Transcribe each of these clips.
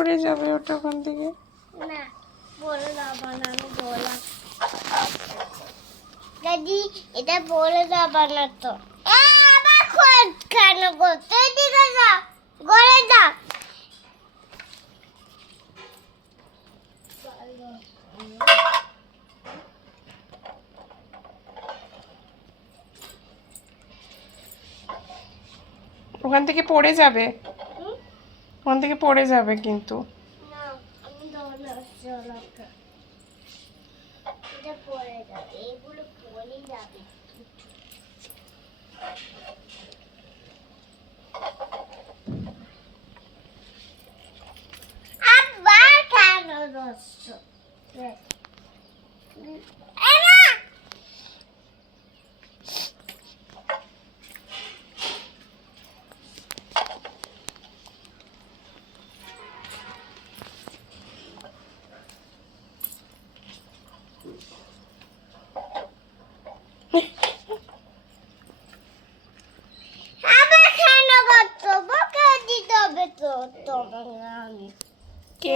পড়ে যাবে ওটা ওখান থেকে। না বলে যাবো না, আমি বললাম দাদি এটা বলে যাবো না তো। আবার খোঁজ কেন করতে? এদিকে যা, ঘরে যা। ওখান থেকে পড়ে যাবে, ওখান থেকে পড়ে যাবে কিন্তু। না আমি দৌড়ে চলাকে এটা পড়ে যাবে, এগুলো পড়ে যাবে। আবার কেন দোস্ত? আবার কেন করছো? বকে দিতে হবে তো তোমাকে আমি। কে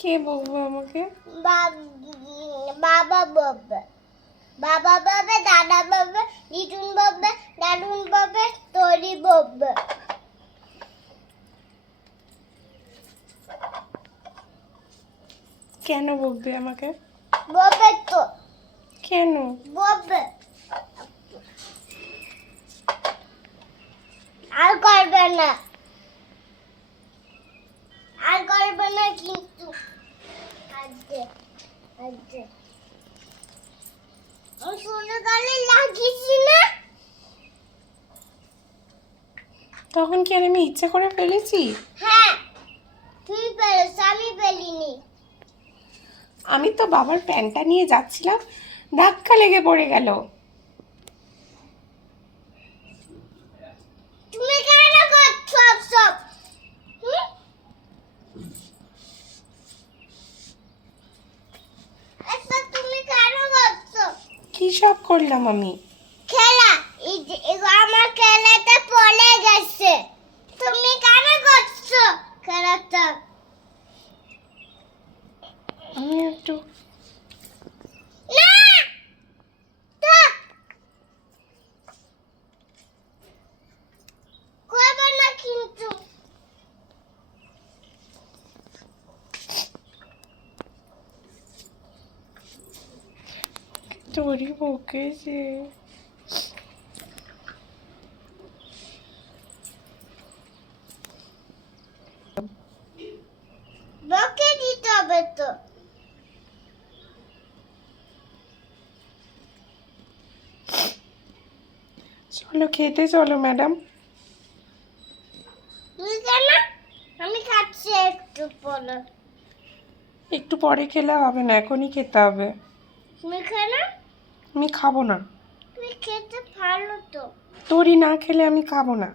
কে বলবো আমাকে? বাবা বলবে, বাবা বলবে, দাদা বলবে, লিটুন বলবে, দাদুন বলবে, তরি বলবে। কেন বলবে আমাকে? বলবে তো, কেন? বলবে। আর করবে না, আর করবে না কিন্তু। আজকে আজকে আমি সোনা গালে লাগিয়েছি না। তখন কি আর আমি ইচ্ছা করে ফেলেছি? হ্যাঁ তুই পেরেছ, আমি পেলিনি। আমি তো বাবার প্যান্টটা নিয়ে যাচ্ছিলাম, ধাক্কা লেগে পড়ে গেল। তুমি কেন করছো সব? আচ্ছা তুমি কেন করছো? কি সব করলাম আমি? খেলা আমার খেলাতে পড়ে গেছে, তুমি কেন করছো খেলাটা? আমি একটু না থাক, করবে না কিন্তু। তোরই বকেছে। বকে দিতে হবে তো। চলো খেতে চলো ম্যাডাম। তুমি কেন? আমি খাচ্ছি একটু পরে। একটু পরে খেলে হবে না, এখনই খেতে হবে। তুমি কেন? আমি খাবো না। তুমি খেতে ভালো তো। তোরই না খেলে আমি খাবো না।